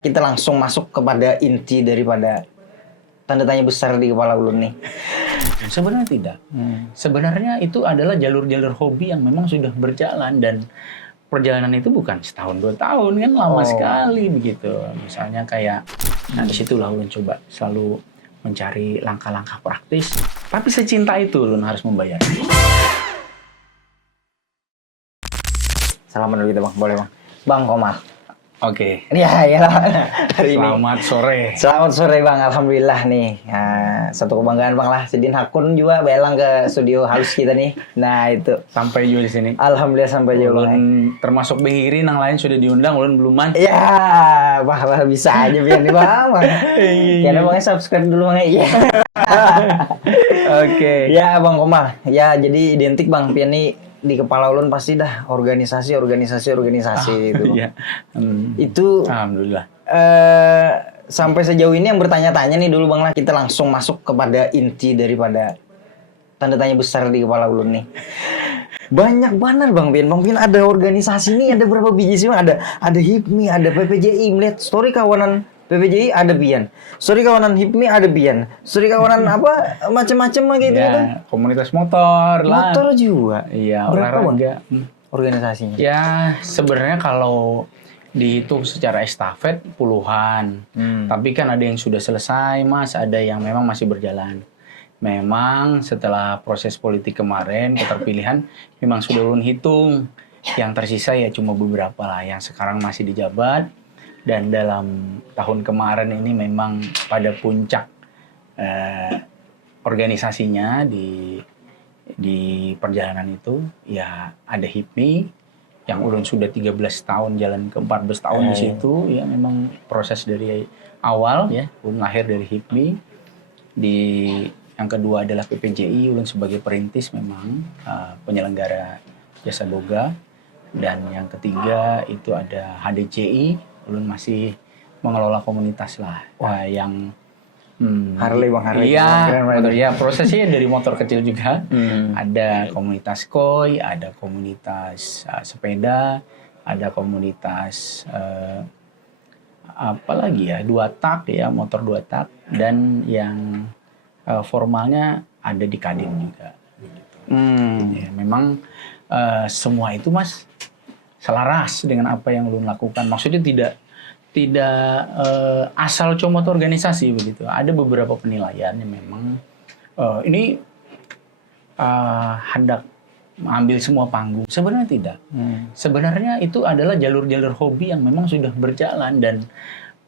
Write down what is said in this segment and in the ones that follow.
Kita langsung masuk kepada inti daripada tanda tanya besar di kepala ulun nih. Sebenarnya tidak. Sebenarnya itu adalah jalur-jalur hobi yang memang sudah berjalan, dan perjalanan itu bukan setahun 2 tahun, kan lama sekali begitu. Misalnya kayak, nah disitulah ulun coba selalu mencari langkah-langkah praktis, tapi secinta itu ulun harus membayar. Salaman dulu kita bang, boleh bang? Bang Komar. Oke. Ya, hari ini. Selamat sore. Selamat sore bang, alhamdulillah nih. Nah, satu kebanggaan bang lah. Sedin Hakun juga belang ke studio halus kita nih. Nah itu. Sampai juga di sini. Alhamdulillah sampai juga. Ulun termasuk Behiri, yang lain sudah diundang, ulun belum man. Ya, bah bisa aja biar nih bang. Karena bangnya subscribe dulu bang. Iya. Oke. Ya bang Komar. Ya jadi identik bang. Pian nih di kepala ulun pasti dah organisasi itu. Iya. Itu Alhamdulillah. sampai sejauh ini yang bertanya-tanya nih dulu bang lah, kita langsung masuk kepada inti daripada tanda tanya besar di kepala ulun nih. Banyak banget bang Pian ada organisasi nih, ada berapa biji sih bang? Ada HIPMI, ada PPJI. Melihat story kawanan PPJI ada Pian, story kawanan HIPMI ada Pian, story kawanan apa macam-macam gitu Ya, gitu. komunitas motor lah. Motor juga. Iya, Berapa olahraga. organisasinya? Ya, sebenarnya kalau dihitung secara estafet puluhan. Tapi kan ada yang sudah selesai, Mas, ada yang memang masih berjalan. Memang setelah proses politik kemarin, keterpilihan, memang sudah ulun hitung. Yang tersisa ya cuma beberapa lah yang sekarang masih dijabat. Dan dalam tahun kemarin ini memang pada puncak organisasinya di perjalanan itu, ya ada HIPMI yang ulun sudah 13 tahun jalan ke 14 tahun di situ. Ya memang proses dari awal ya, ulun lahir dari HIPMI. Yang kedua adalah PPJI, ulun sebagai perintis memang penyelenggara jasa boga. Dan yang ketiga itu ada HDCI, ulun masih mengelola komunitas lah. Yang Harley bang, Harley. Iya, motor ya, prosesnya dari motor kecil juga. Ada komunitas koi, ada komunitas sepeda, ada komunitas apa lagi ya, 2 tak ya, motor 2 tak, dan yang formalnya ada di Kadin juga. Ya, memang semua itu Mas selaras dengan apa yang ulun lakukan. Maksudnya tidak asal comot organisasi begitu. Ada beberapa penilaian yang memang ini hendak mengambil semua panggung. Sebenarnya tidak. Sebenarnya itu adalah jalur-jalur hobi yang memang sudah berjalan, dan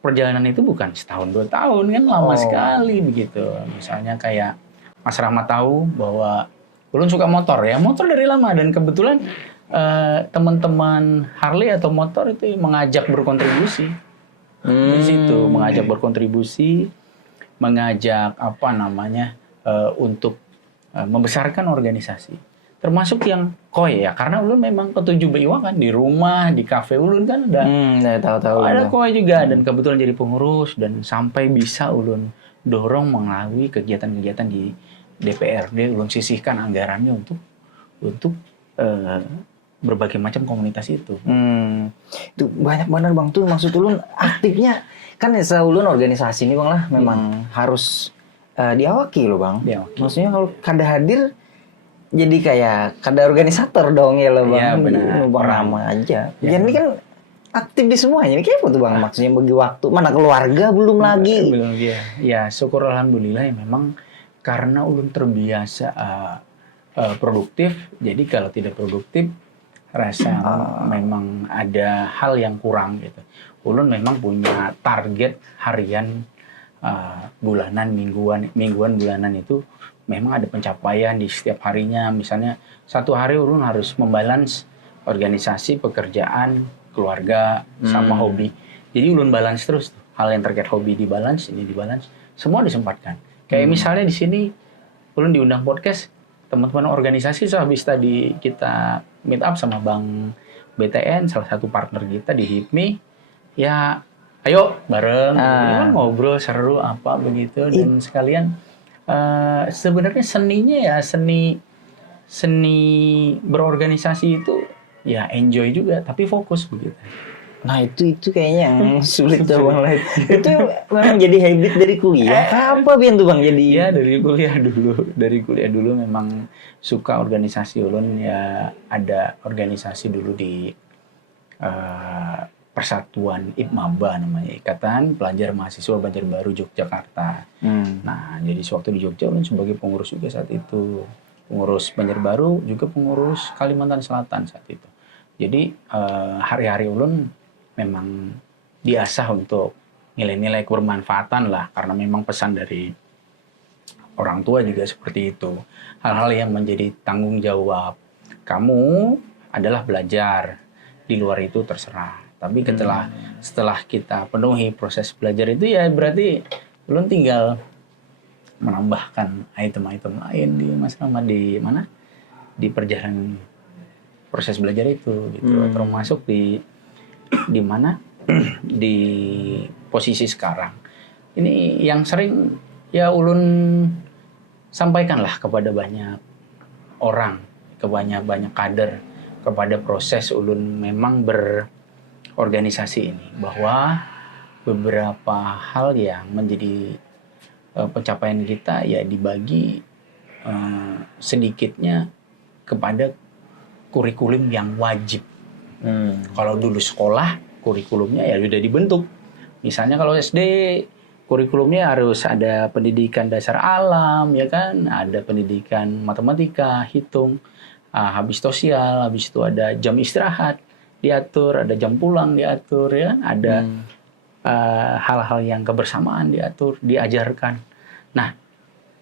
perjalanan itu bukan setahun 2 tahun, kan lama sekali begitu. Misalnya kayak Mas Rahmat tahu bahwa ulun suka motor ya, motor dari lama, dan kebetulan teman-teman Harley atau motor itu mengajak berkontribusi. Di situ mengajak berkontribusi, mengajak untuk membesarkan organisasi, termasuk yang koi ya, karena ulun memang ketujuh beiwa kan, di rumah, di kafe ulun kan ada koi juga, dan kebetulan jadi pengurus, dan sampai bisa ulun dorong melalui kegiatan-kegiatan di DPRD, ulun sisihkan anggarannya untuk berbagai macam komunitas itu. Itu banyak banget bang tuh, maksud ulun aktifnya kan ya, ulun organisasi ini bang lah memang harus diawaki loh bang. Maksudnya kalau kada hadir jadi kayak kada organisator dong ya loh bang. Iya benar. Bang Rama aja. Ya. Ini kan aktif di semuanya. Ini kayak apa tuh bang? Maksudnya bagi waktu, mana keluarga belum lagi. Belum ya. Ya syukur alhamdulillah ya, memang karena ulun terbiasa produktif. Jadi kalau tidak produktif rasa memang ada hal yang kurang gitu. Ulun memang punya target harian, bulanan, mingguan, bulanan, itu memang ada pencapaian di setiap harinya. Misalnya satu hari ulun harus membalance organisasi, pekerjaan, keluarga, sama hobi. Jadi ulun balance terus. Hal yang terkait hobi dibalance, ini dibalance, semua disempatkan. Kayak misalnya di sini ulun diundang podcast, teman-teman organisasi habis tadi kita meet up sama Bang BTN, salah satu partner kita di HIPMI. Ya, ayo bareng, ngobrol seru apa begitu, dan sekalian sebenarnya seninya ya seni berorganisasi itu ya enjoy juga, tapi fokus begitu. Nah itu kayaknya yang sulit tuh Bang Lait. Itu memang jadi habit dari kuliah. Apa Pian tuh Bang jadi? Iya dari kuliah dulu memang suka organisasi. Ulun ya ada organisasi dulu di Persatuan IPMABA namanya, Ikatan Pelajar Mahasiswa Banjarbaru Yogyakarta. Nah jadi sewaktu di Jogja ulun sebagai pengurus juga saat itu, pengurus Banjarbaru juga pengurus Kalimantan Selatan saat itu. Jadi hari-hari ulun memang diasah untuk nilai-nilai kebermanfaatan lah, karena memang pesan dari orang tua juga seperti itu. Hal-hal yang menjadi tanggung jawab kamu adalah belajar, di luar itu terserah. Tapi setelah kita penuhi proses belajar itu ya berarti belum tinggal menambahkan item-item lain di perjalanan proses belajar itu gitu. Termasuk di mana di posisi sekarang ini yang sering ya ulun sampaikanlah kepada banyak orang, kepada banyak kader, kepada proses ulun memang berorganisasi ini, bahwa beberapa hal yang menjadi pencapaian kita ya dibagi sedikitnya kepada kurikulum yang wajib. Kalau dulu sekolah kurikulumnya ya sudah dibentuk. Misalnya kalau SD kurikulumnya harus ada pendidikan dasar alam, ya kan, ada pendidikan matematika, hitung, habis sosial, habis itu ada jam istirahat diatur, ada jam pulang diatur, ya, ada hal-hal yang kebersamaan diatur, diajarkan. Nah,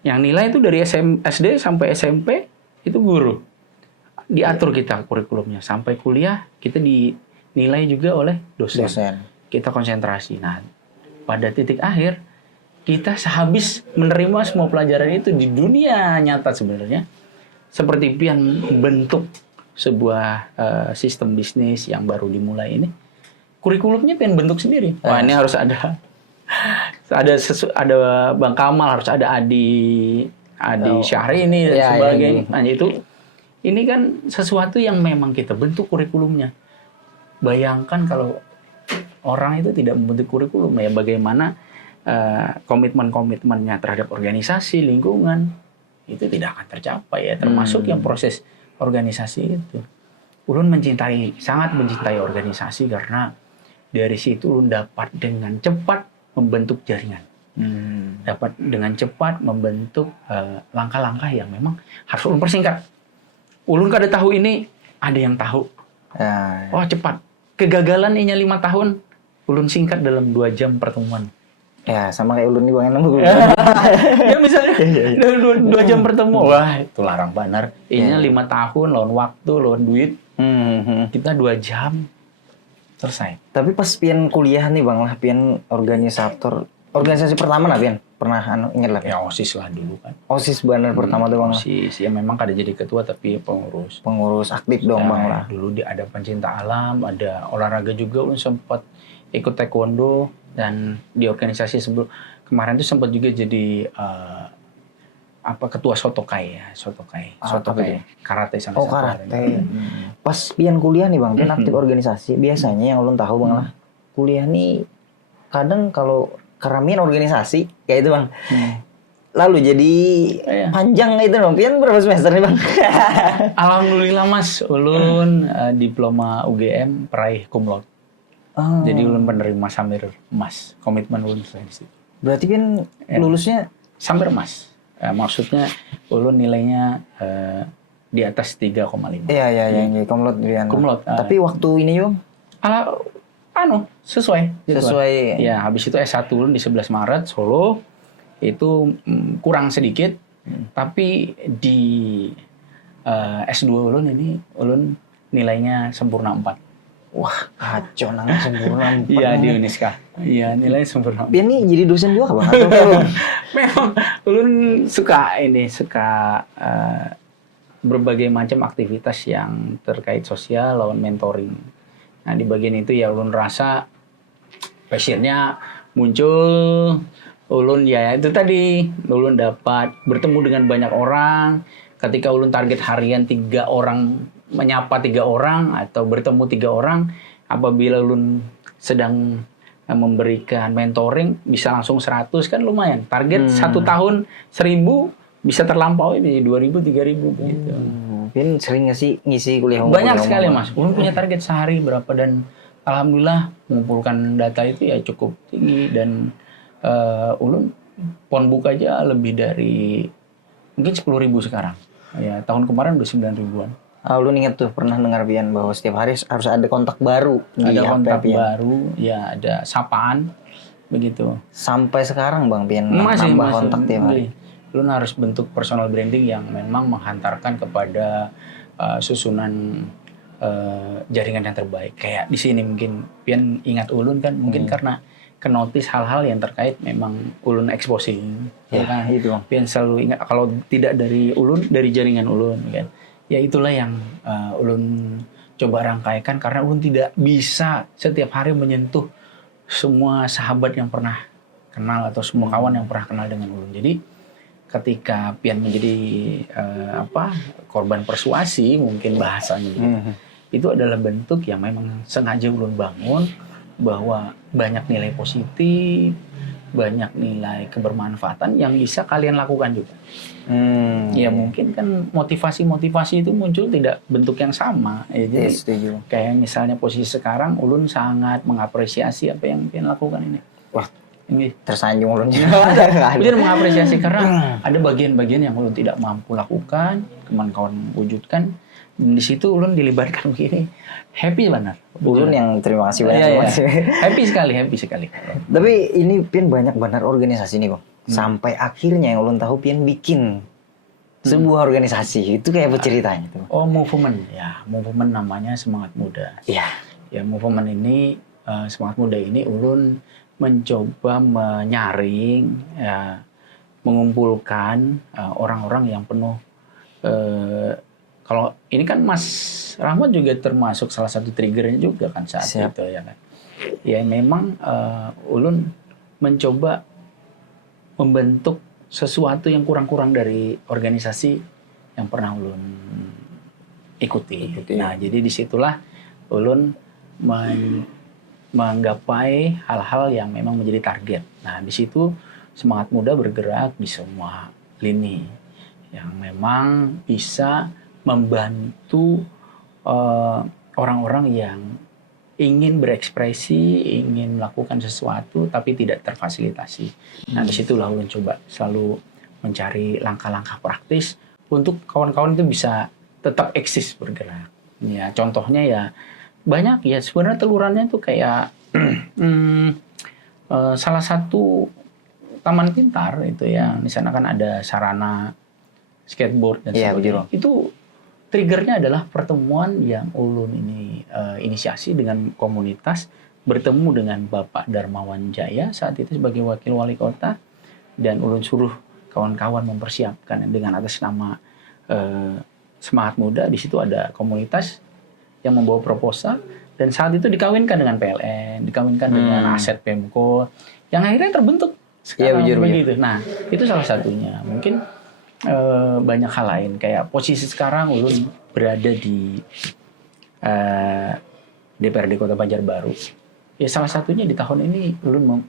yang nilai itu dari SD sampai SMP itu guru diatur kita kurikulumnya, sampai kuliah kita dinilai juga oleh dosen. Kita konsentrasi. Nah, pada titik akhir kita sehabis menerima semua pelajaran itu di dunia nyata sebenarnya, seperti Pian bentuk sebuah sistem bisnis yang baru dimulai ini, kurikulumnya Pian bentuk sendiri. Wah, ini harus ada Bang Kamal, harus ada Adi Syahri ini dan sebagainya. Nah, ini kan sesuatu yang memang kita bentuk kurikulumnya. Bayangkan kalau orang itu tidak membentuk kurikulum, ya bagaimana komitmen-komitmennya terhadap organisasi, lingkungan, itu tidak akan tercapai ya, termasuk yang proses organisasi itu. Ulun sangat mencintai organisasi karena dari situ ulun dapat dengan cepat membentuk jaringan. Dapat dengan cepat membentuk langkah-langkah yang memang harus ulun persingkat. Ulun kada tahu ini, ada yang tahu. Oh cepat. Kegagalan inya 5 tahun, ulun singkat dalam 2 jam pertemuan. Ya sama kayak ulun nih Bang Enam. Ya misalnya dalam 2 jam pertemuan. Wah itu larang benar. Inya 5 tahun, lawan waktu, lawan duit. Kita 2 jam selesai. Tapi pas Pian kuliah nih Bang lah, Pian organisasi pertama lah Pian. Pernah ingat lah. Ya OSIS lah dulu kan. OSIS benar pertama tuh Bang. OSIS ya memang kada jadi ketua tapi pengurus. Pengurus aktif dong Bang lah. Dulu ada pencinta alam, ada olahraga juga, sempat ikut taekwondo, dan di organisasi sebelum kemarin tuh sempat juga jadi ketua Sotokai. Karate sama karate. Pas Pian kuliah nih Bang, Pian aktif organisasi. Biasanya yang ulun tahu Bang lah, kuliah nih kadang kalau keramian organisasi kayak itu Bang. Lalu jadi panjang itu dong. Pian berapa semester nih Bang? Alhamdulillah Mas, ulun diploma UGM peraih cum laude. Jadi ulun penerima Samir Mas. Komitmen ulun di situ. Berarti Pian lulusnya Samir Mas. Maksudnya ulun nilainya di atas 3,5. Iya, cum laude Pian. Cum laude. Tapi waktu ini Bang? Sesuai. Ya, habis itu S1 ulun di 11 Maret Solo. Itu kurang sedikit, tapi di S2 ulun nilainya sempurna 4. Wah, kacau nang sempurna 4. Iya, di Uniska. Iya, nilainya sempurna 4. Pian nih jadi dosen juga Bang? Atau memang ulun suka berbagai macam aktivitas yang terkait sosial, lawan mentoring. Nah, di bagian itu ya ulun rasa passionnya muncul. Ulun ya itu tadi, ulun dapat bertemu dengan banyak orang. Ketika ulun target harian 3 orang, menyapa 3 orang atau bertemu 3 orang, apabila ulun sedang memberikan mentoring bisa langsung 100 kan lumayan. Target 1 tahun 1.000 bisa terlampaui di 2.000 3.000 gitu. Pin sering nggak sih ngisi kuliah umum? Banyak sekali Mas. Ulun punya target sehari berapa dan alhamdulillah mengumpulkan data itu ya cukup tinggi dan ulun pon book aja lebih dari mungkin 10.000 sekarang. Ya tahun kemarin udah 9.000-an. Lu inget tuh pernah dengar Pian bahwa setiap hari harus ada kontak baru di Ada HP kontak Pian. baru, ya ada sapaan begitu. Sampai sekarang Bang Pian Masih nambah kontak tiap hari. Lu harus bentuk personal branding yang memang menghantarkan kepada susunan jaringan yang terbaik. Kayak di sini mungkin Pian ingat ulun kan mungkin karena kenotis hal-hal yang terkait memang ulun exposing. Ya, kan? itu Bang. Pian selalu ingat kalau tidak dari ulun, dari jaringan ulun kan. Ya itulah yang ulun coba rangkaikan karena ulun tidak bisa setiap hari menyentuh semua sahabat yang pernah kenal atau semua kawan yang pernah kenal dengan ulun. Jadi ketika Pian menjadi korban persuasi mungkin bahasanya gitu. Itu adalah bentuk yang memang sengaja ulun bangun bahwa banyak nilai positif, banyak nilai kebermanfaatan yang bisa kalian lakukan juga. Ya mungkin kan motivasi-motivasi itu muncul tidak bentuk yang sama. Ya, jadi setuju. kayak misalnya posisi sekarang ulun sangat mengapresiasi apa yang Pian lakukan ini. Wah, Ini tersanjung ulun. Ulun mengapresiasi karena ada bagian-bagian yang ulun tidak mampu lakukan, kawan-kawan wujudkan. Dan di situ ulun dilibatkan begini. Happy benar. Ulun yang terima kasih banyak. Iya. Mas. Happy sekali. Tapi ini Pian banyak benar organisasi nih Bang. Sampai akhirnya yang ulun tahu Pian bikin sebuah organisasi. Itu kayak apa ceritanya tuh? Oh, movement. Ya, movement namanya Semangat Muda. Iya. Ya, movement ini Semangat Muda ini ulun mencoba menyaring, ya, mengumpulkan orang-orang yang penuh. Kalau ini kan Mas Rahmat juga termasuk salah satu triggernya juga kan saat itu ya kan. Ya memang ulun mencoba membentuk sesuatu yang kurang-kurang dari organisasi yang pernah ulun ikuti. Nah jadi disitulah ulun menggapai hal-hal yang memang menjadi target. Nah di situ Semangat Muda bergerak di semua lini yang memang bisa membantu orang-orang yang ingin berekspresi, ingin melakukan sesuatu tapi tidak terfasilitasi. Nah, disitulah ulun coba selalu mencari langkah-langkah praktis untuk kawan-kawan itu bisa tetap eksis bergerak. Ya, contohnya ya banyak ya sebenarnya telurannya itu kayak salah satu taman pintar itu ya di sana kan ada sarana skateboard dan sebagainya. Itu triggernya adalah pertemuan yang ulun ini inisiasi dengan komunitas, bertemu dengan Bapak Darmawan Jaya saat itu sebagai wakil wali kota, dan ulun suruh kawan-kawan mempersiapkan dengan atas nama Semangat Muda. Di situ ada komunitas yang membawa proposal dan saat itu dikawinkan dengan PLN, dikawinkan dengan aset Pemko yang akhirnya terbentuk sekarang begitu. Nah itu salah satunya. Mungkin banyak hal lain kayak posisi sekarang ulun berada di DPRD Kota Banjarbaru. Ya salah satunya di tahun ini ulun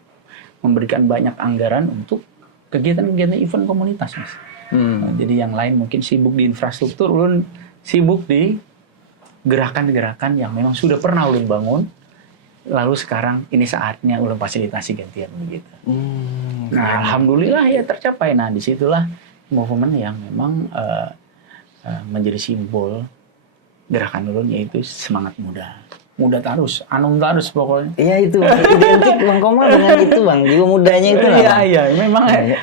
memberikan banyak anggaran untuk kegiatan-kegiatan event komunitas, Mas. Nah, jadi yang lain mungkin sibuk di infrastruktur, ulun sibuk di gerakan-gerakan yang memang sudah pernah ulun bangun. Lalu sekarang ini saatnya ulun fasilitasi gantian begitu. Nah, alhamdulillah ya tercapai. Nah, disitulah movement yang memang menjadi simbol gerakan ulun yaitu Semangat Muda. Muda tarus, anum tarus pokoknya. Iya itu, identik Bang Koma dengan itu Bang, jiwa mudanya itu lah. Iya,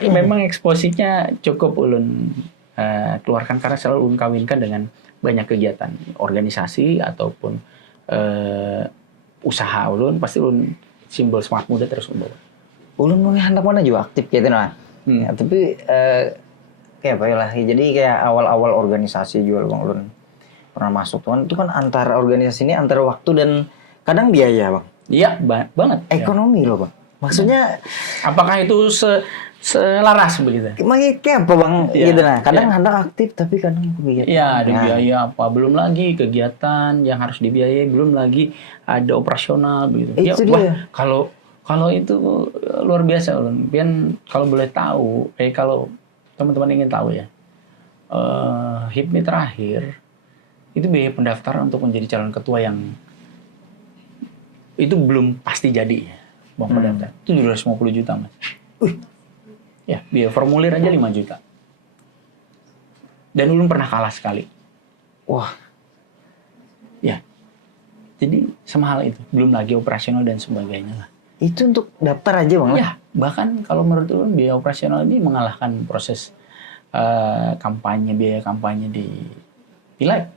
memang eksposisinya cukup ulun keluarkan karena selalu ulun kawinkan dengan banyak kegiatan organisasi ataupun usaha ulun, pasti ulun simbol Semangat Muda terus ulun bawa. Ulun mau hendak mana juga aktif gitu nah. Ya, tapi kayak apa ya lah, jadi kayak awal-awal organisasi juga Bang ulun pernah masuk tuh itu kan antara organisasi ini antara waktu dan kadang biaya Bang. Iya banget. Ekonomi ya. Loh Bang. Maksudnya Apakah itu selaras begitu? emang kayak apa bang? Iya, Gitu nah. Kadang iya. Anda aktif tapi kadang kegiatan. Ya, ada Nah, biaya apa? Belum lagi kegiatan yang harus dibiayai, belum lagi ada operasional begitu. Ya, itu wah, dia. kalau itu luar biasa, Ulun. Pian kalau boleh tahu, kalau teman-teman ingin tahu ya, HIPMI terakhir itu biaya pendaftaran untuk menjadi calon ketua yang itu belum pasti jadi ya, bang pendaftar. Itu 250 juta mas. Ya, biaya formulir aja 5 juta. Dan Ulun pernah kalah sekali. Wah, Ya, jadi semahal itu. Belum lagi operasional dan sebagainya lah. itu untuk daftar aja bang? Ya, bahkan kalau menurut Ulun biaya operasional ini mengalahkan proses kampanye, biaya kampanye di pileg.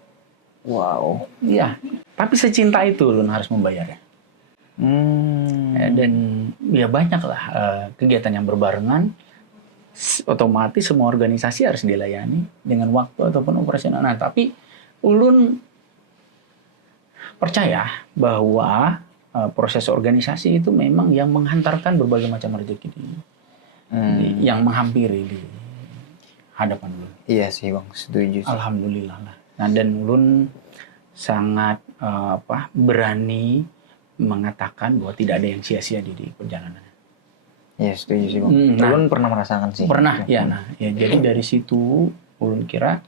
Wow. Iya, tapi secinta itu Ulun harus membayarnya. Dan ya banyak lah kegiatan yang berbarengan. Otomatis semua organisasi harus dilayani dengan waktu ataupun operasional. Nah, tapi Ulun percaya bahwa proses organisasi itu memang yang menghantarkan berbagai macam rezeki yang menghampiri di hadapan Ulun. Iya sih bang, setuju. Alhamdulillah lah. Nah, dan Ulun sangat berani mengatakan bahwa tidak ada yang sia-sia di perjalanan. Iya setuju sih bang. Ulun pernah merasakan sih. Pernah ya. Nah, ya jadi dari situ Ulun kira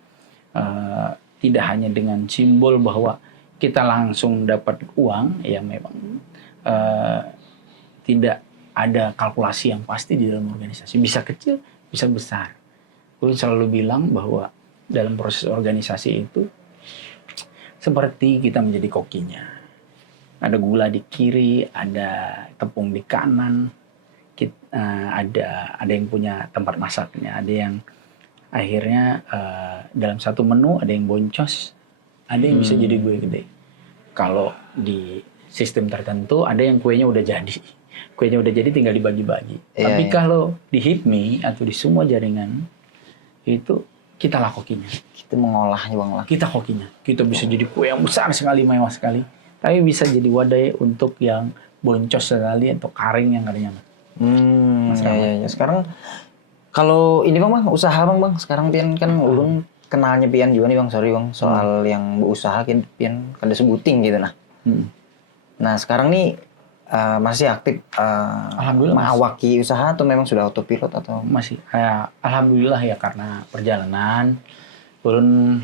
tidak hanya dengan simbol bahwa kita langsung dapat uang, ya memang tidak ada kalkulasi yang pasti di dalam organisasi. Bisa kecil, bisa besar. Ulun selalu bilang bahwa dalam proses organisasi itu seperti kita menjadi kokinya. Ada gula di kiri, ada tepung di kanan, ada yang punya tempat masaknya, ada yang akhirnya dalam satu menu ada yang boncos, ada yang bisa jadi kue gede. Kalau di sistem tertentu ada yang kuenya udah jadi tinggal dibagi-bagi. Tapi kalau di HIPMI atau di semua jaringan itu kita lah kokinya. Kita mengolahnya bang lah. Kita kokinya. Kita bisa jadi kue yang besar sekali, mewah sekali. Tapi bisa jadi wadah untuk yang boncos sekali atau karing yang gak ada nyaman. Ya. Sekarang kalau ini bang, usaha bang. Sekarang Pian kan ulun kenalnya Pian juga nih bang, sorry bang, soal yang berusaha Pian kada sebuting gitu nah. Nah sekarang nih masih aktif Alhamdulillah mengawaki usaha atau memang sudah autopilot atau masih? Alhamdulillah ya, karena perjalanan ulun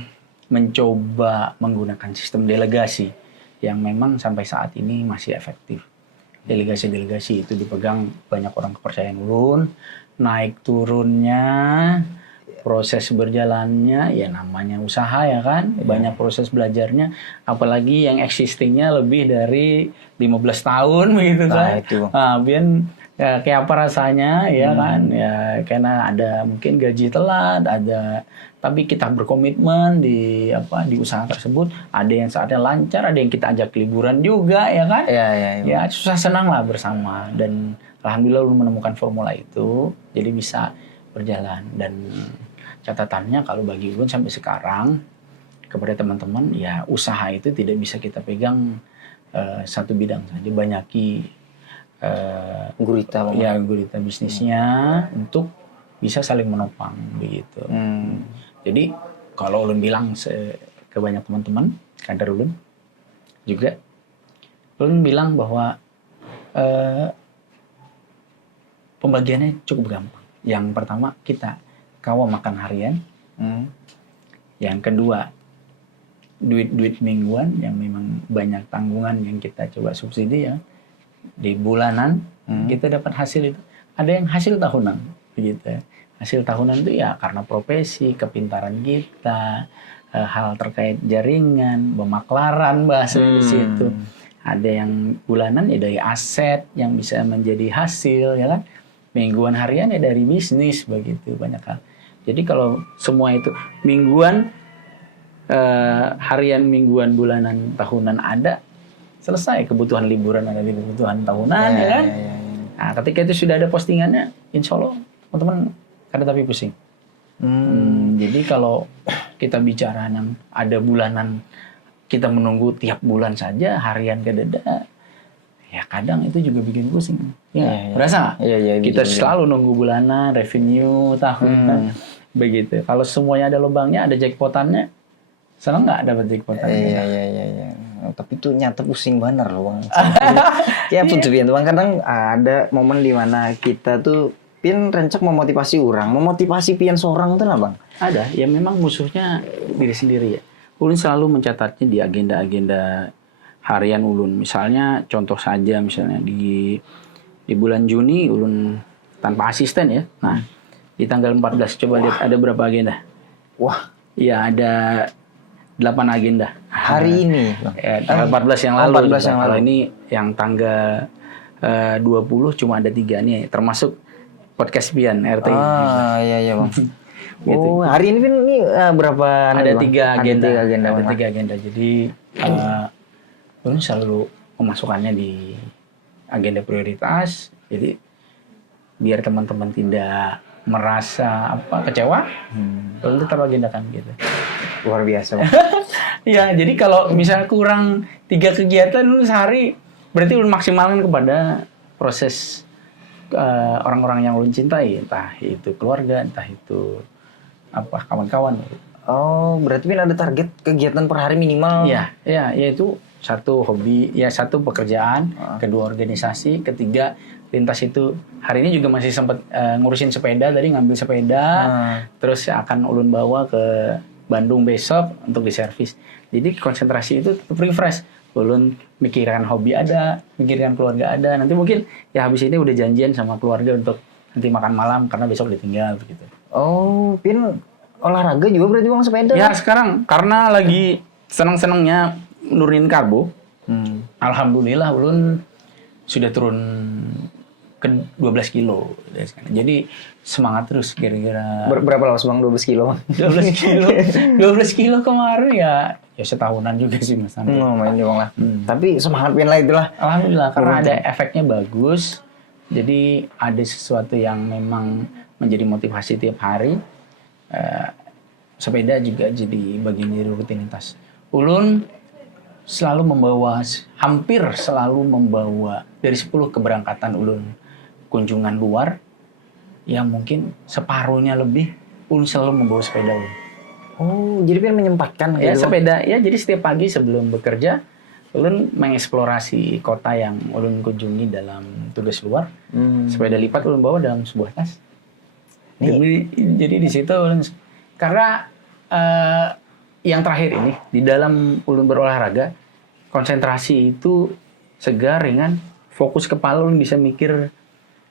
mencoba menggunakan sistem delegasi yang memang sampai saat ini masih efektif. Delegasi-delegasi itu dipegang banyak orang kepercayaan ulun, naik turunnya, proses berjalannya, ya namanya usaha ya kan, banyak proses belajarnya, apalagi yang existingnya lebih dari 15 tahun begitu kan. Biar kayak apa rasanya ya kan, ya karena ada mungkin gaji telat, ada tapi kita berkomitmen di usaha tersebut, ada yang saatnya lancar, ada yang kita ajak liburan juga ya kan. Ya susah senang lah bersama, dan alhamdulillah lu menemukan formula itu jadi bisa berjalan. Dan catatannya kalau bagi Ulun sampai sekarang kepada teman-teman, ya usaha itu tidak bisa kita pegang satu bidang saja, banyaki gurita bisnisnya untuk bisa saling menopang begitu. Jadi kalau Ulun bilang ke banyak teman-teman kader Ulun juga, Ulun bilang bahwa pembagiannya cukup gampang. Yang pertama kita kawa makan harian, yang kedua duit mingguan yang memang banyak tanggungan yang kita coba subsidi ya, di bulanan kita dapat hasil itu. Ada yang hasil tahunan begitu ya. Hasil tahunan itu ya karena profesi, kepintaran kita, hal terkait jaringan, pemaklaran bahasanya di situ. Ada yang bulanan ya dari aset yang bisa menjadi hasil ya kan. Mingguan harian ya dari bisnis begitu, banyak hal. Jadi kalau semua itu mingguan, harian, mingguan, bulanan, tahunan ada, selesai. Kebutuhan liburan ada, kebutuhan tahunan ya kan. Nah, ketika itu sudah ada postingannya, insya Allah teman-teman kada tapi pusing. Jadi kalau kita bicara yang ada bulanan, kita menunggu tiap bulan saja, harian kededa, ya kadang itu juga bikin pusing. Ya, Iya, iya. berasa nggak? Iya, iya, Kita bikin- selalu nunggu bulanan, revenue, tahunan, begitu. Kalau semuanya ada lubangnya, ada jackpotannya, seneng nggak dapat jackpotan? Iya, iya, iya, iya. Tapi itu nyata pusing bener loh bang. Ya pun tuh bang, kadang ada momen di mana kita tuh pian rencak memotivasi orang, memotivasi pian seorang tuh lah bang. Ada, ya memang musuhnya diri sendiri ya. Ulun selalu mencatatnya di agenda-agenda harian ulun. Misalnya, contoh saja misalnya di bulan Juni ulun tanpa asisten ya. Nah, di tanggal 14 coba lihat ada berapa agenda? Wah, Iya, ada 8 agenda. hari ini bang. Ya, tanggal 14 yang lalu. 14 yang Kalau lalu. ini yang tanggal 20 cuma ada 3 nih, termasuk podcast Pian RT. Ah, iya, iya bang. Gitu. Oh, hari ini kan ini berapa? Ada Bang? 3 agenda. Ada 3 agenda. Ada Bang. 3 agenda. Jadi ulun selalu memasukkannya di agenda prioritas. Jadi biar teman-teman tidak merasa kecewa, ulun tetap agendakan gitu. Luar biasa bang. Iya, jadi kalau misalnya kurang 3 kegiatan ulun sehari, berarti ulun maksimalkan kepada proses orang-orang yang ulun cintai, entah itu keluarga, entah itu kawan-kawan. Oh, berarti kan ada target kegiatan per hari minimal. Iya, yaitu satu hobi, ya satu pekerjaan, kedua organisasi, ketiga lintas itu. Hari ini juga masih sempat ngurusin sepeda, tadi ngambil sepeda, terus akan ulun bawa ke Bandung besok untuk diservis. Jadi konsentrasi itu tetap refresh. Ulun mikirkan hobi ada, mikirkan keluarga ada. Nanti mungkin ya habis ini udah janjian sama keluarga untuk nanti makan malam karena besok ditinggal begitu. Oh, Pin olahraga juga berarti bang sepeda? Ya sekarang karena lagi senang-senangnya nurunin karbo, alhamdulillah ulun sudah turun ke 12 kilo. Jadi semangat terus kira-kira. Berapa lama bang 12 kilo? 12 kilo. 12 kilo kemarin ya setahunan juga sih Mas. Main bang lah. Tapi semangat Pin lah itulah. Alhamdulillah karena ada efeknya bagus. Jadi ada sesuatu yang memang menjadi motivasi tiap hari. Sepeda juga jadi bagian dari rutinitas. Ulun hampir selalu membawa dari 10 keberangkatan ulun kunjungan luar, yang mungkin separuhnya lebih ulun selalu membawa sepeda ulun. Oh, jadi Pin menyempatkan Ya gitu, sepeda, ya jadi setiap pagi sebelum bekerja ulun mengeksplorasi kota yang ulun kunjungi dalam tugas luar. Sepeda lipat ulun bawa dalam sebuah tas. Jadi di situ ulun, karena yang terakhir ini di dalam ulun berolahraga, konsentrasi itu segar, ringan, fokus kepala ulun bisa mikir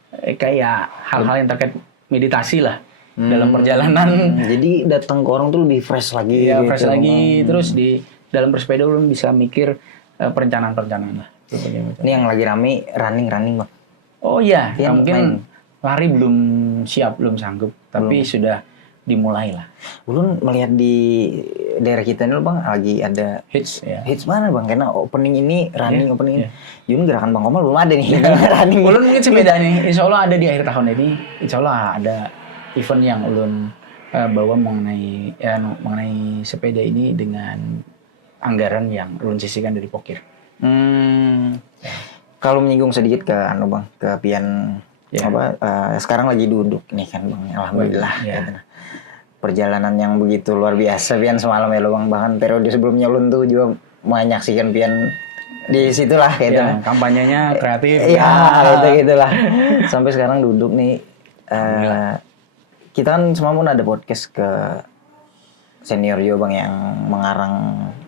kayak hal-hal yang terkait meditasi lah dalam perjalanan. Jadi datang ke orang tuh lebih fresh lagi. Ya, gitu. fresh lagi. Terus di dalam bersepeda ulun bisa mikir perencanaan-perencanaan lah. Ini yang lagi rame running bang. Oh iya, Yang mungkin lari belum siap, belum sanggup, tapi sudah dimulai lah. Ulun melihat di daerah kita ini bang lagi ada Hits ya. hits mana bang? Karena opening ini running opening ini. Yun gerakan bang Komal belum ada nih. Running. Ulun mungkin sepeda nih, insya Allah ada di akhir tahun ini. Insya Allah ada event yang ulun bawa mengenai sepeda ini dengan anggaran yang ulun sisihkan dari pokir. Kalau menyinggung sedikit ke bang, ke Pian sekarang lagi duduk nih kan bang, alhamdulillah. Gitu. Perjalanan yang begitu luar biasa Pian semalam ya lo bang, bahkan periode sebelumnya ulun tuh juga menyaksikan Pian di situlah gitu. Ya, kampanyenya kreatif. Iya, gitulah. Sampai sekarang duduk nih. Kita kan semua pun ada podcast ke senior juga bang yang mengarang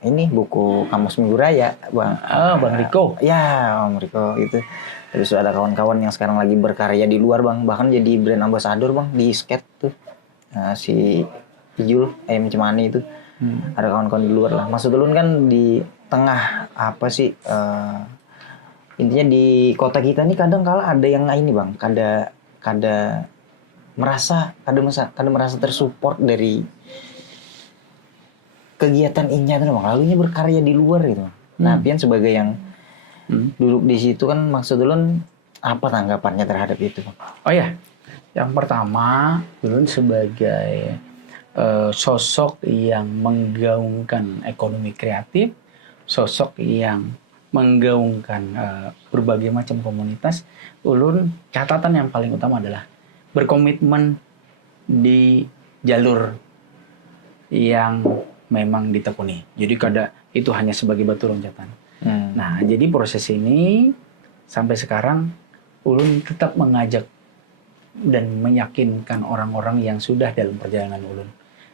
ini buku Kamus Minggu Raya bang. Bang Riko. Ya, Om Riko itu. Terus ada kawan-kawan yang sekarang lagi berkarya di luar bang, bahkan jadi brand ambassador bang di skate tuh. Si Ijul Ayam Cemani itu. Ada kawan-kawan di luar lah. Maksud ulun kan di tengah intinya di kota kita nih kadang kala ada yang ini bang, kada merasa tersupport dari kegiatan Inya tuh bang, lalunya berkarya di luar gitu. Nah, Pian sebagai yang duduk di situ kan, maksud ulun apa tanggapannya terhadap itu bang? Oh ya, yang pertama ulun sebagai sosok yang menggaungkan ekonomi kreatif, sosok yang menggaungkan berbagai macam komunitas, ulun catatan yang paling utama adalah berkomitmen di jalur yang memang ditekuni. Jadi kada itu hanya sebagai batu loncatan. Nah, jadi proses ini sampai sekarang ulun tetap mengajak dan meyakinkan orang-orang yang sudah dalam perjalanan ulun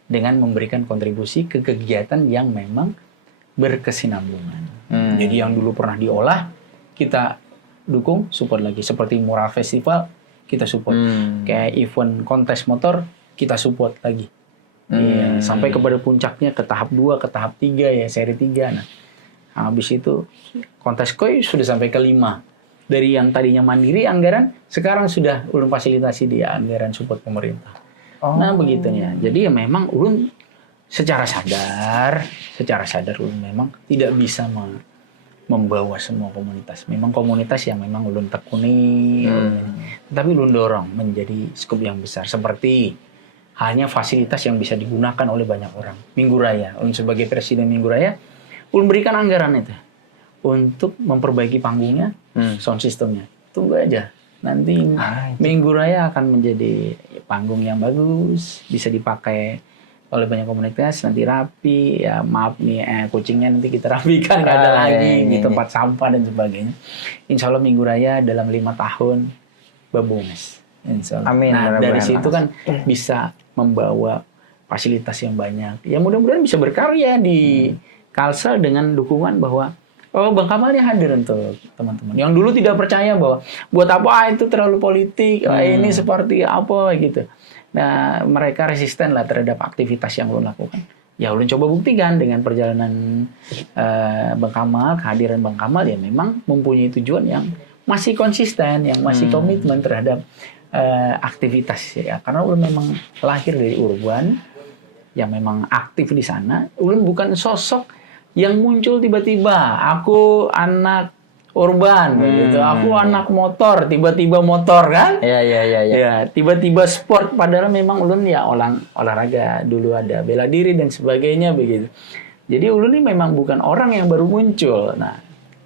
dengan memberikan kontribusi ke kegiatan yang memang berkesinambungan. Jadi yang dulu pernah diolah kita dukung, support lagi. Seperti Mural Festival kita support. Kayak event kontes motor kita support lagi. Ya, sampai kepada puncaknya ke tahap 2, ke tahap 3 ya, seri 3. Nah, habis itu kontes koi sudah sampai ke 5. Dari yang tadinya mandiri anggaran, sekarang sudah ulun fasilitasi dia anggaran support pemerintah. Nah, begitunya. Jadi ya memang ulun secara sadar ulun memang tidak bisa membawa semua komunitas. Memang komunitas yang memang ulun tekuni, tapi ulun dorong menjadi skup yang besar. Seperti hanya fasilitas yang bisa digunakan oleh banyak orang. Minggu Raya, ulun sebagai presiden Minggu Raya, ulun berikan anggaran itu untuk memperbaiki panggungnya, sound systemnya. Tunggu aja, nanti Minggu Raya akan menjadi panggung yang bagus, bisa dipakai oleh banyak komunitas, nanti rapi, ya maaf nih kucingnya nanti kita rapikan, nggak ada lagi di tempat sampah dan sebagainya. Insya Allah Minggu Raya dalam 5 tahun babonges. Insya Allah. Amin. Nah dari situ kan bisa membawa fasilitas yang banyak. Ya mudah-mudahan bisa berkarya di Kalsel dengan dukungan bahwa Bang Kamal ini hadir untuk teman-teman yang dulu tidak percaya bahwa buat apa itu terlalu politik, ini seperti apa gitu. Nah, mereka resisten lah terhadap aktivitas yang ulun lakukan. Ya ulun coba buktikan dengan perjalanan Bang Kamal, kehadiran Bang Kamal ya memang mempunyai tujuan yang masih konsisten, yang masih komitmen terhadap aktivitas ya. Karena ulun memang lahir dari urban, yang memang aktif di sana. Ulun bukan sosok yang muncul tiba-tiba. Aku anak urban gitu. Aku anak motor, tiba-tiba motor kan? Iya. Ya, tiba-tiba sport padahal memang ulun ya olahraga dulu ada bela diri dan sebagainya begitu. Jadi ulun ini memang bukan orang yang baru muncul. Nah,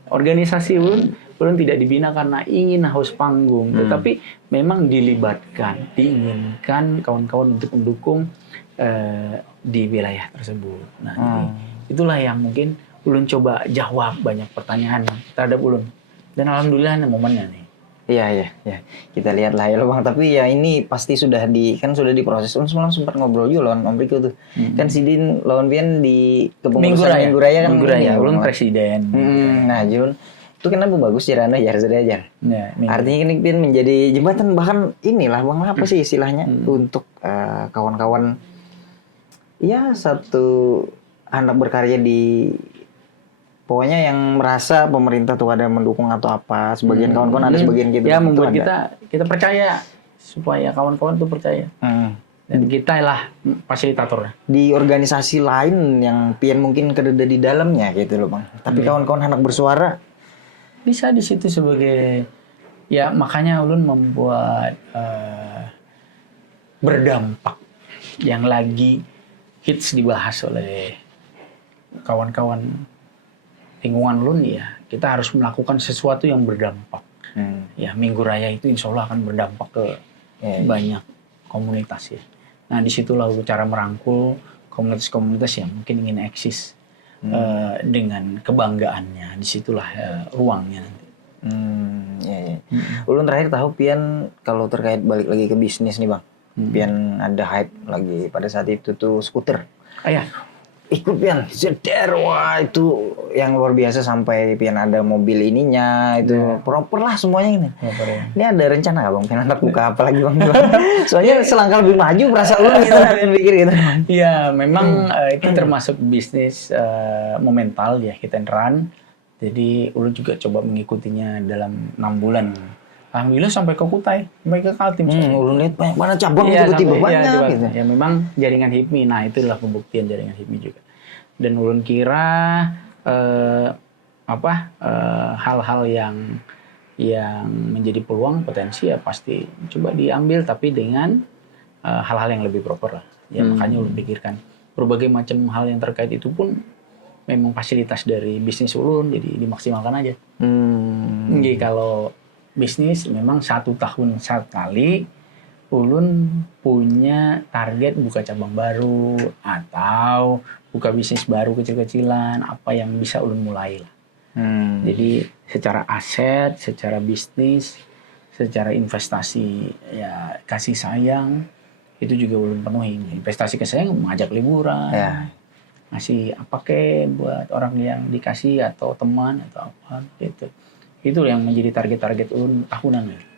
organisasi ulun tidak dibina karena ingin haus panggung, tetapi memang dilibatkan, diinginkan kawan-kawan untuk mendukung di wilayah tersebut. Nah, jadi itulah yang mungkin ulun coba jawab banyak pertanyaan terhadap ulun. Dan alhamdulillah ada momennya nih. Iya. Kita lihat lah ya Bang. Tapi ya ini pasti sudah sudah diproses. Ulun semalam sempat ngobrol juga lawan Om Riko tuh. Kan Sidin lawan Pian di kepengurusan Minggu Raya kan. Minggu Raya, ulun presiden. Nah, Jun itu kenapa bagus sih Rana ya sudah aja. Artinya ini Pian menjadi jembatan, bahkan inilah Bang, apa sih istilahnya untuk kawan-kawan ya satu anak berkarya di pokoknya yang merasa pemerintah tuh ada mendukung atau apa, sebagian kawan-kawan ada sebagian gitu. Ya membuat kita percaya supaya kawan-kawan tuh percaya. Dan kita lah fasilitatornya. Di organisasi lain yang Pian mungkin kededa di dalamnya gitu loh Bang. Tapi kawan-kawan anak bersuara bisa di situ sebagai ya, makanya ulun membuat berdampak yang lagi hits dibahas oleh kawan-kawan lingkungan ulun ya. Kita harus melakukan sesuatu yang berdampak. Ya Minggu Raya itu insya Allah akan berdampak ke banyak komunitas ya. Nah disitulah cara merangkul komunitas-komunitas yang mungkin ingin eksis dengan kebanggaannya. Disitulah ruangnya nanti. Ulun terakhir tahu Pian kalau terkait balik lagi ke bisnis nih Bang. Pian ada hype lagi pada saat itu tuh skuter. Ya. Ikut Pian, seder, wah itu yang luar biasa sampai Pian ada mobil ininya, itu proper lah semuanya ini. Ini ada rencana nggak Bang? Pian anak buka apa lagi Bang? Soalnya selangkah lebih maju, perasa lu gitu, Pian pikir gitu. Iya, memang itu termasuk bisnis momental ya, hit and run. Jadi ulun juga coba mengikutinya dalam 6 bulan. Alhamdulillah sampai ke Kutai, sampai ke Kaltim. Ulun lihat banyak mana cabang tiba-tiba banyak gitu. Ya memang jaringan HIPMI. Nah, itulah pembuktian jaringan HIPMI juga. Dan ulun kira hal-hal yang menjadi peluang potensi ya pasti coba diambil, tapi dengan hal-hal yang lebih proper lah. Ya makanya ulun pikirkan berbagai macam hal yang terkait itu pun memang fasilitas dari bisnis ulun jadi dimaksimalkan aja. Jadi kalau bisnis memang 1 tahun sekali ulun punya target buka cabang baru atau buka bisnis baru kecil-kecilan, apa yang bisa ulun mulai lah. Jadi secara aset, secara bisnis, secara investasi ya kasih sayang itu juga ulun penuhi. Investasi kasih sayang mengajak liburan, ngasih apa ke buat orang yang dikasih atau teman atau apa gitu. Itu yang menjadi target-target ulun tahunan.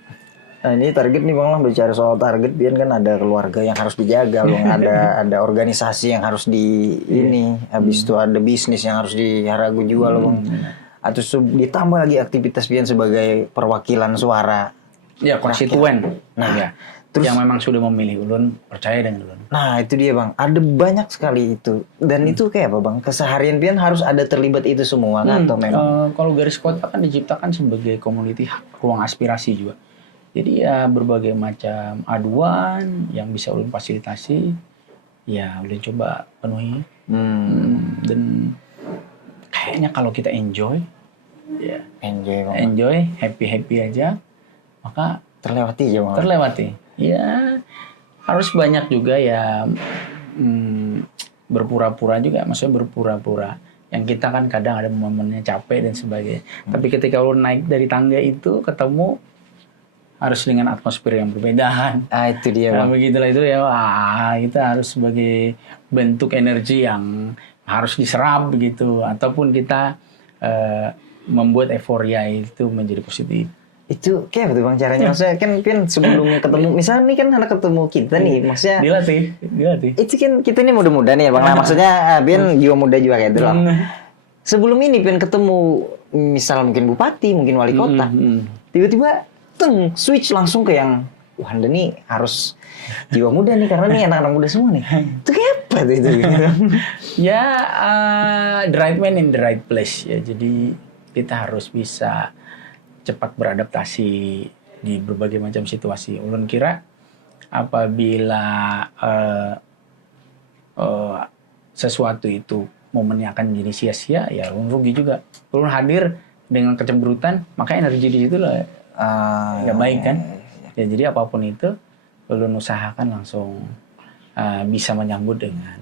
Nah ini target nih Bang lah, bicara soal target, Bian kan ada keluarga yang harus dijaga, Bang. ada organisasi yang harus habis itu ada bisnis yang harus diharagu jual, Bang. Atau ditambah lagi aktivitas Bian sebagai perwakilan suara. Ya, konstituen. Nah, terus yang memang sudah memilih ulun, percaya dengan ulun. Nah, itu dia Bang. Ada banyak sekali itu. Dan itu kayak apa Bang? Keseharian Bian harus ada terlibat itu semua kan atau memang? Kalau Garis Kota kan diciptakan sebagai community ruang aspirasi juga. Jadi ya berbagai macam aduan yang bisa ulun fasilitasi, ya ulun coba penuhi. Dan kayaknya kalau kita enjoy, ya enjoy, happy aja, maka terlewati aja Bang. Terlewati. Ya harus banyak juga ya berpura-pura juga, maksudnya berpura-pura. Yang kita kan kadang ada momennya capek dan sebagainya. Tapi ketika ulun naik dari tangga itu ketemu harus dengan atmosfer yang berbeda. Itu dia Bang. Nah, begitulah itu ya. Kita harus sebagai bentuk energi yang harus diserap begitu, ataupun kita membuat euforia itu menjadi positif. Itu kayak betul Bang caranya. Maksudnya kan sebelum ketemu, misalnya nih kan anak ketemu kita nih, maksudnya dilatih. Itu kan kita ini muda-muda nih ya Bang. Nah, maksudnya Bian jiwa muda juga kayak itu loh. Sebelum ini Bian ketemu misal mungkin bupati, mungkin wali kota. Tiba-tiba switch langsung ke yang wah Anda nih harus jiwa muda nih karena nih anak-anak muda semua nih. Itu kayak apa tuh itu? Ya the right man in the right place ya. Jadi kita harus bisa cepat beradaptasi di berbagai macam situasi. Ulun kira apabila sesuatu itu momennya akan menjadi sia-sia, ya ulun rugi juga. Ulun hadir dengan kecemberutan, maka energi di situ lah nggak baik kan. Ya, jadi apapun itu ulun usahakan langsung bisa menyambut dengan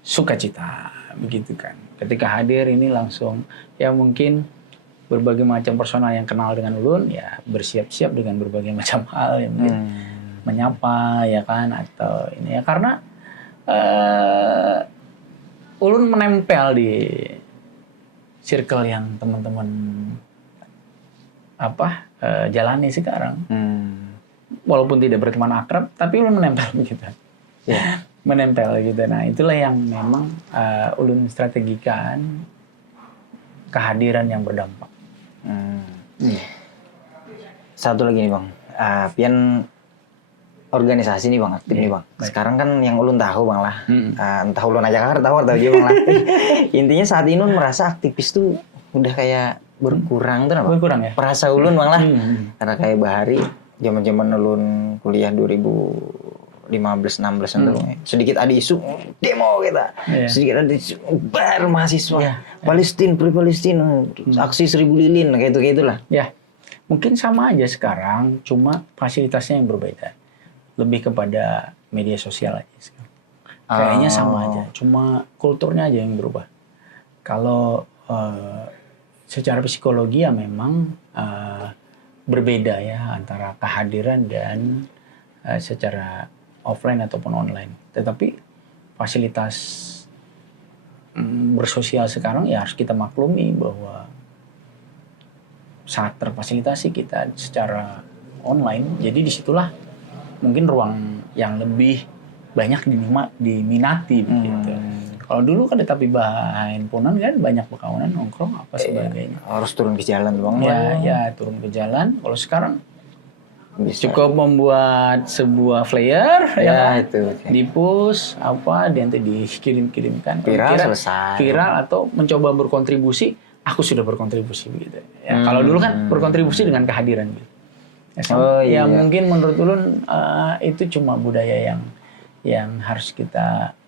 sukacita, begitu kan. Ketika hadir ini langsung ya mungkin berbagai macam personal yang kenal dengan ulun ya bersiap-siap dengan berbagai macam hal yang mungkin menyapa ya kan, atau ini ya karena ulun menempel di circle yang teman-teman jalani sekarang. Walaupun tidak berteman akrab tapi ulun menempel gitu. Menempel gitu. Nah, itulah yang memang ulun strategikan kehadiran yang berdampak. Satu lagi nih Bang, Pian organisasi nih Bang, aktif nih Bang. Sekarang kan yang ulun tahu Bang lah, entah ulun aja tahu atau juga Bang lah. Intinya saat ini ulun merasa aktivis tuh udah kayak berkurang tuh Bang. Berkurang ya? Perasa ulun Bang lah. Karena kayak Bahari, zaman-zaman ulun kuliah 2015-16 itu sedikit ada isu demo kita, sedikit ada isu bar mahasiswa Palestina, Palestina, aksi 1000 lilin kayak itulah. Ya, mungkin sama aja sekarang, cuma fasilitasnya yang berbeda, lebih kepada media sosial aja sekarang. Kayaknya sama aja, cuma kulturnya aja yang berubah. Kalau secara psikologi ya memang berbeda ya antara kehadiran dan secara offline ataupun online. Tetapi fasilitas bersosial sekarang ya harus kita maklumi bahwa saat terfasilitasi kita secara online, jadi disitulah mungkin ruang yang lebih banyak diminati begitu. Kalau dulu kan tapi handphonean kan banyak berkawanan nongkrong apa sebagainya. Harus turun ke jalan Bang. Ya turun ke jalan. Kalau sekarang bisa. Cukup membuat sebuah flyer itu di-push nanti dikirim-kirimkan selesai. Viral atau mencoba berkontribusi, aku sudah berkontribusi begitu. Ya, kalau dulu kan berkontribusi dengan kehadiran gitu. Ya, mungkin menurut ulun itu cuma budaya yang harus kita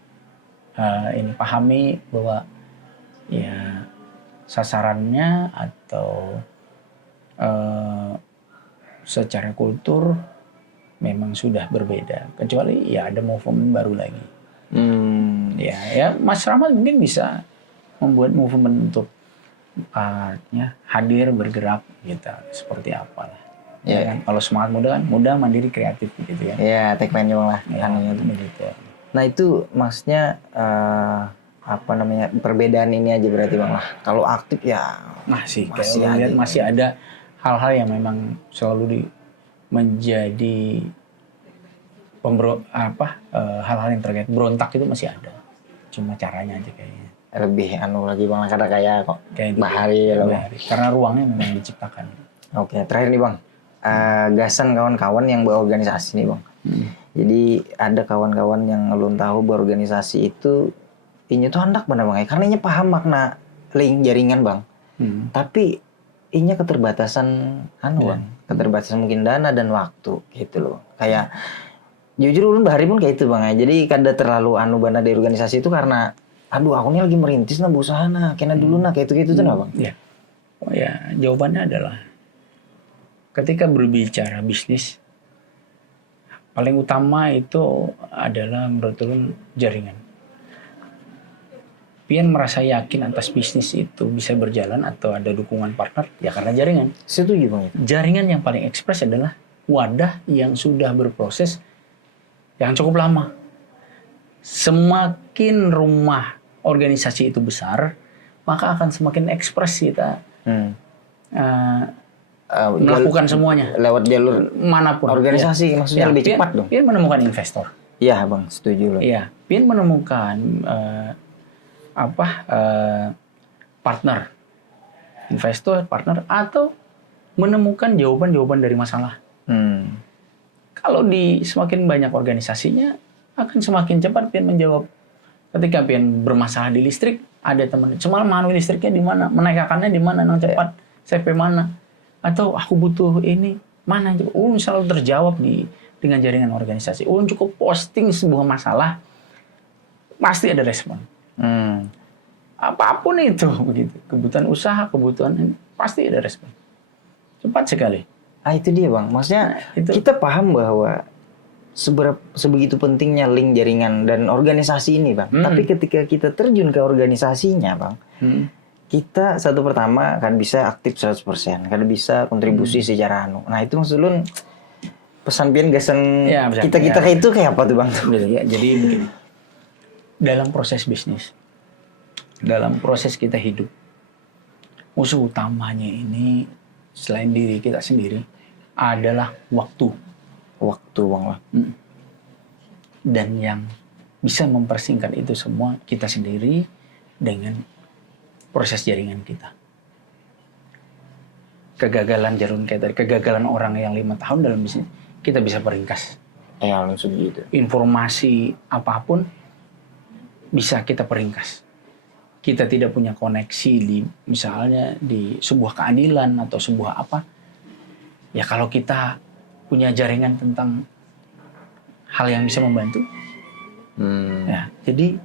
pahami bahwa ya sasarannya atau secara kultur memang sudah berbeda. Kecuali ya ada movement baru lagi. Ya Mas Rahmat mungkin bisa membuat movement untuk hadir bergerak gitu seperti apalah. Ya kan? Kalau semangat muda kan muda mandiri kreatif gitu ya. Iya, tagline-nya Bang lah. Ya, begitu. Nah itu maksudnya apa namanya perbedaan ini aja berarti Bang lah. Kalau aktif ya masih ada hal-hal yang memang selalu menjadi hal-hal yang terkait berontak itu masih ada. Cuma caranya aja kayaknya. Lebih lagi Bang kada kayak kok. Kayak Bahari gitu. loh Bang. Karena ruangnya memang diciptakan. Oke, terakhir nih Bang. Gasan kawan-kawan yang berorganisasi nih Bang. Jadi ada kawan-kawan yang belum tahu berorganisasi itu inya tuh hendak benar Bang ya. Karena inya paham makna link jaringan Bang. Tapi inya keterbatasan Bang. Keterbatasan mungkin dana dan waktu gitu loh. Kayak jujur ulun bahari pun kayak itu Bang ya. Jadi kada terlalu bana dari organisasi itu karena aduh aku nih lagi merintis berusaha kena dulu kayak itu tuh Bang. Iya. Oh ya, jawabannya adalah ketika berbicara bisnis paling utama itu adalah menurut ulun jaringan. Pian merasa yakin atas bisnis itu bisa berjalan atau ada dukungan partner ya karena jaringan. Setuju Bang. Jaringan yang paling ekspres adalah wadah yang sudah berproses yang cukup lama. Semakin rumah organisasi itu besar, maka akan semakin ekspres kita melakukan semuanya. Lewat jalur manapun. Organisasi maksudnya lebih cepat dong. Pian menemukan investor. Iya Bang, setuju loh. Iya, Pian menemukan partner, investor, partner, atau menemukan jawaban-jawaban dari masalah. Kalau semakin banyak organisasinya, akan semakin cepat Pian menjawab. Ketika Pian bermasalah di listrik, ada teman, semalam manu listriknya di mana, menaikkannya di mana, nang cepat, CP mana, atau aku butuh ini mana, selalu terjawab dengan jaringan organisasi. Cukup posting sebuah masalah, pasti ada respon. Apapun itu, begitu. Kebutuhan usaha, kebutuhan ini, pasti ada respon. Cepat sekali. Itu dia Bang. Maksudnya kita paham bahwa sebegitu pentingnya link jaringan dan organisasi ini Bang. Tapi ketika kita terjun ke organisasinya Bang, kita pertama kan bisa aktif 100%, kan bisa kontribusi secara Nah itu maksud ulun pesan Pian gasan kita itu kayak apa tuh Bang? Ya, jadi begini. Dalam proses bisnis, dalam proses kita hidup, musuh utamanya ini selain diri kita sendiri adalah waktu Bang lah. Dan yang bisa mempersingkat itu semua kita sendiri dengan proses jaringan kita. Kegagalan kegagalan orang yang 5 tahun dalam bisnis kita bisa peringkas. Langsung gitu. Informasi apapun bisa kita peringkas. Kita tidak punya koneksi misalnya di sebuah keadilan atau sebuah apa. Ya kalau kita punya jaringan tentang hal yang bisa membantu. Ya, jadi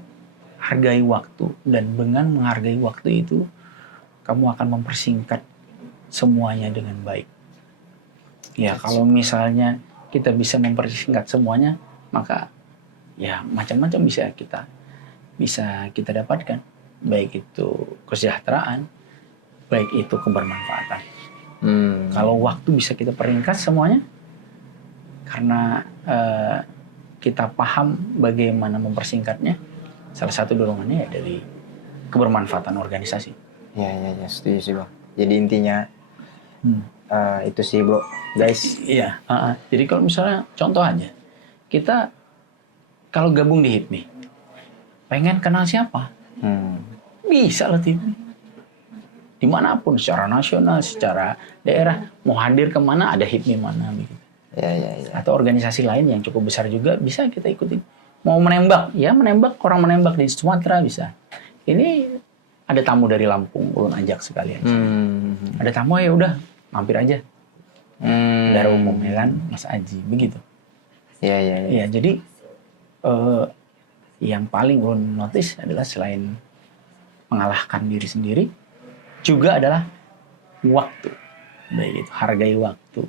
hargai waktu, dan dengan menghargai waktu itu kamu akan mempersingkat semuanya dengan baik. Ya kalau misalnya kita bisa mempersingkat semuanya, maka ya macam-macam bisa kita dapatkan, baik itu kesejahteraan, baik itu kebermanfaatan. Kalau waktu bisa kita peringkas semuanya, karena kita paham bagaimana mempersingkatnya. Salah satu dorongannya ya dari kebermanfaatan organisasi. Ya, setuju sih Bang. Jadi intinya itu sih bro, guys. Iya. Jadi kalau misalnya contoh aja, kita kalau gabung di HIPMI, pengen kenal siapa? Bisa lah HIPMI. Dimanapun, secara nasional, secara daerah, mau hadir kemana ada HIPMI mana begitu. Ya. Atau organisasi lain yang cukup besar juga bisa kita ikutin. Mau menembak, orang menembak di Sumatera bisa. Ini ada tamu dari Lampung, ulun ajak sekalian. Ada tamu ya udah, mampir aja. Dari umum ya kan, Mas Aji, begitu. Ya, jadi yang paling ulun notice adalah selain mengalahkan diri sendiri, juga adalah waktu. Baik itu, hargai waktu.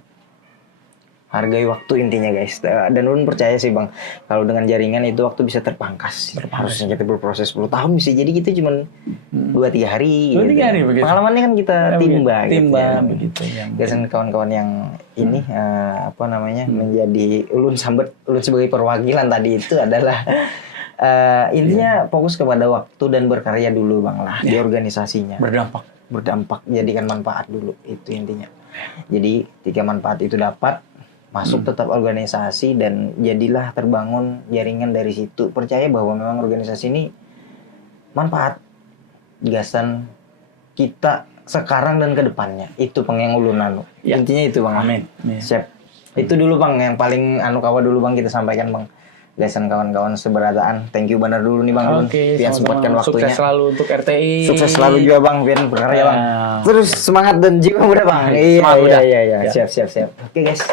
Hargai waktu intinya guys. Dan ulun percaya sih bang, kalau dengan jaringan itu waktu bisa terpangkas. Harusnya kita berproses 10 tahun bisa jadi kita cuma 2-3 hari. 2-3 hari begitu. Pengalamannya kan kita timba Timba gitu, ya. begitu ya. Biasanya kawan-kawan yang ini apa namanya menjadi ulun sebagai perwakilan tadi itu adalah intinya fokus kepada waktu dan berkarya dulu bang lah di organisasinya. Berdampak, jadikan manfaat dulu itu intinya. Jadi ketika manfaat itu dapat, masuk tetap organisasi dan jadilah terbangun jaringan dari situ. Percaya bahwa memang organisasi ini manfaat gasan kita sekarang dan kedepannya. Itu bang yang ulun anu. Ya. Intinya itu bang. Amin. Siap. Itu dulu bang yang paling anu kawa dulu bang kita sampaikan bang. Gasan kawan-kawan seberataan. Thank you benar dulu nih bang Ulun. Pian sempatkan waktunya. Sukses selalu untuk RTI. Sukses selalu juga bang Pian berkarya bang. Terus semangat dan jiwa muda bang. Semangat muda. Iya. Siap. Oke guys.